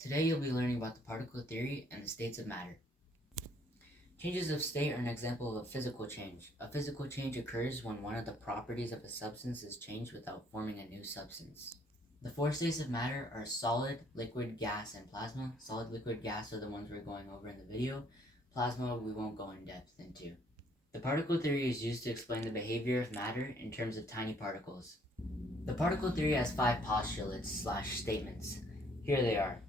Today you'll be learning about the particle theory and the states of matter. Changes of state are an example of a physical change. A physical change occurs when one of the properties of a substance is changed without forming a new substance. The four states of matter are solid, liquid, gas, and plasma. Solid, liquid, gas are the ones we're going over in the video. Plasma we won't go in depth into. The particle theory is used to explain the behavior of matter in terms of tiny particles. The particle theory has 5 postulates / statements. Here they are.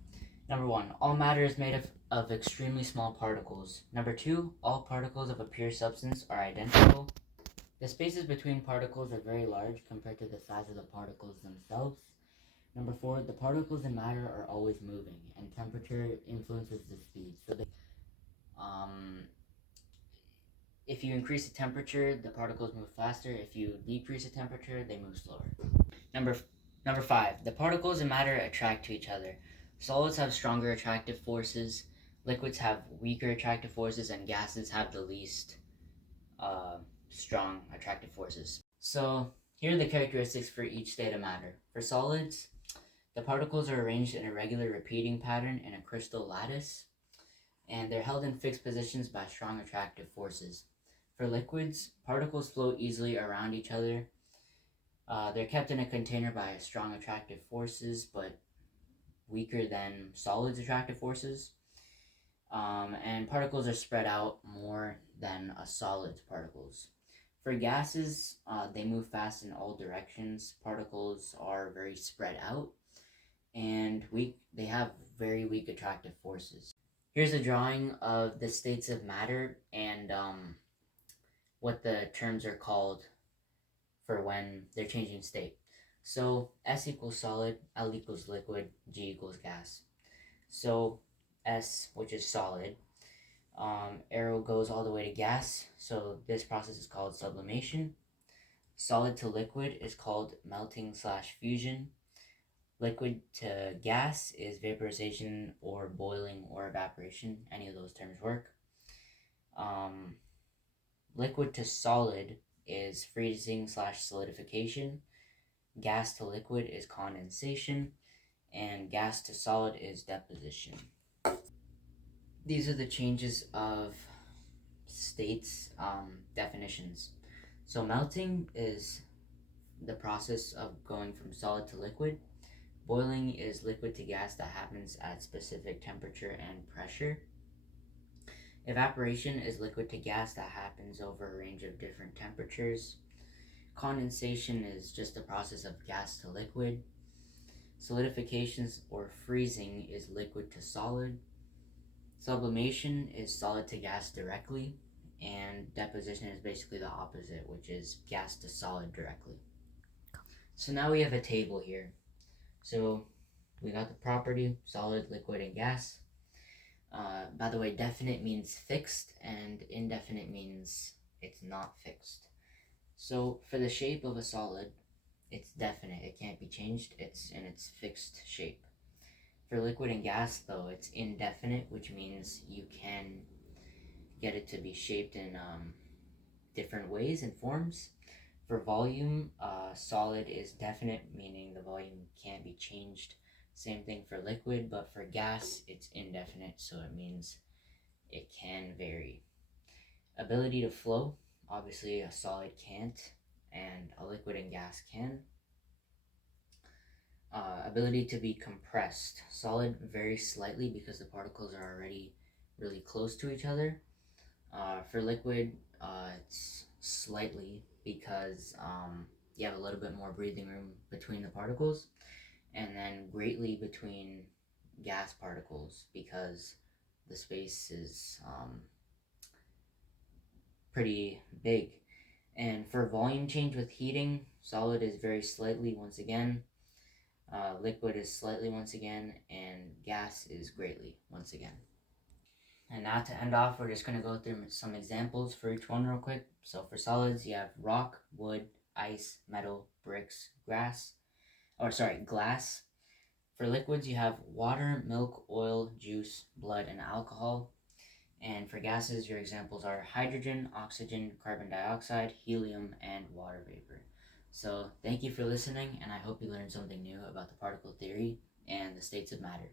Number 1, all matter is made of extremely small particles. Number 2, all particles of a pure substance are identical. The spaces between particles are very large compared to the size of the particles themselves. Number 4, the particles in matter are always moving, and temperature influences the speed. So if you increase the temperature, the particles move faster. If you decrease the temperature, they move slower. Number 5, the particles in matter attract to each other. Solids have stronger attractive forces, liquids have weaker attractive forces, and gases have the least strong attractive forces. So here are the characteristics for each state of matter. For solids, the particles are arranged in a regular repeating pattern in a crystal lattice, and they're held in fixed positions by strong attractive forces. For liquids, particles float easily around each other. They're kept in a container by strong attractive forces, but weaker than solids' attractive forces. And particles are spread out more than a solid's particles. For gases, they move fast in all directions. Particles are very spread out, and they have very weak attractive forces. Here's a drawing of the states of matter and what the terms are called for when they're changing state. So S equals solid, L equals liquid, G equals gas. So S, which is solid, arrow goes all the way to gas, so this process is called sublimation. Solid to liquid is called melting / fusion. Liquid to gas is vaporization or boiling or evaporation. Any of those terms work. Liquid to solid is freezing / solidification. Gas to liquid is condensation, and gas to solid is deposition. These are the changes of states definitions. So melting is the process of going from solid to liquid. Boiling is liquid to gas that happens at specific temperature and pressure. Evaporation is liquid to gas that happens over a range of different temperatures. Condensation is just the process of gas to liquid. Solidification or freezing is liquid to solid. Sublimation is solid to gas directly, and deposition is basically the opposite, which is gas to solid directly. So now we have a table here. So we got the property, solid, liquid, and gas. By the way, definite means fixed, and indefinite means it's not fixed. So for the shape of a solid, it's definite. It can't be changed. It's in its fixed shape. For liquid and gas, though, it's indefinite, which means you can get it to be shaped in different ways and forms. For volume, solid is definite, meaning the volume can't be changed. Same thing for liquid, but for gas, it's indefinite, so it means it can vary. Ability to flow, obviously a solid can't, and a liquid and gas can. Ability to be compressed, solid very slightly because the particles are already really close to each other. For liquid, it's slightly because you have a little bit more breathing room between the particles, and then greatly between gas particles because the space is pretty big. And for volume change with heating, solid is very slightly once again, liquid is slightly once again, and gas is greatly once again. And now to end off, we're just going to go through some examples for each one real quick. So for solids, you have rock, wood, ice, metal, bricks, glass. For liquids, you have water, milk, oil, juice, blood, and alcohol. And for gases, your examples are hydrogen, oxygen, carbon dioxide, helium, and water vapor. So thank you for listening, and I hope you learned something new about the particle theory and the states of matter.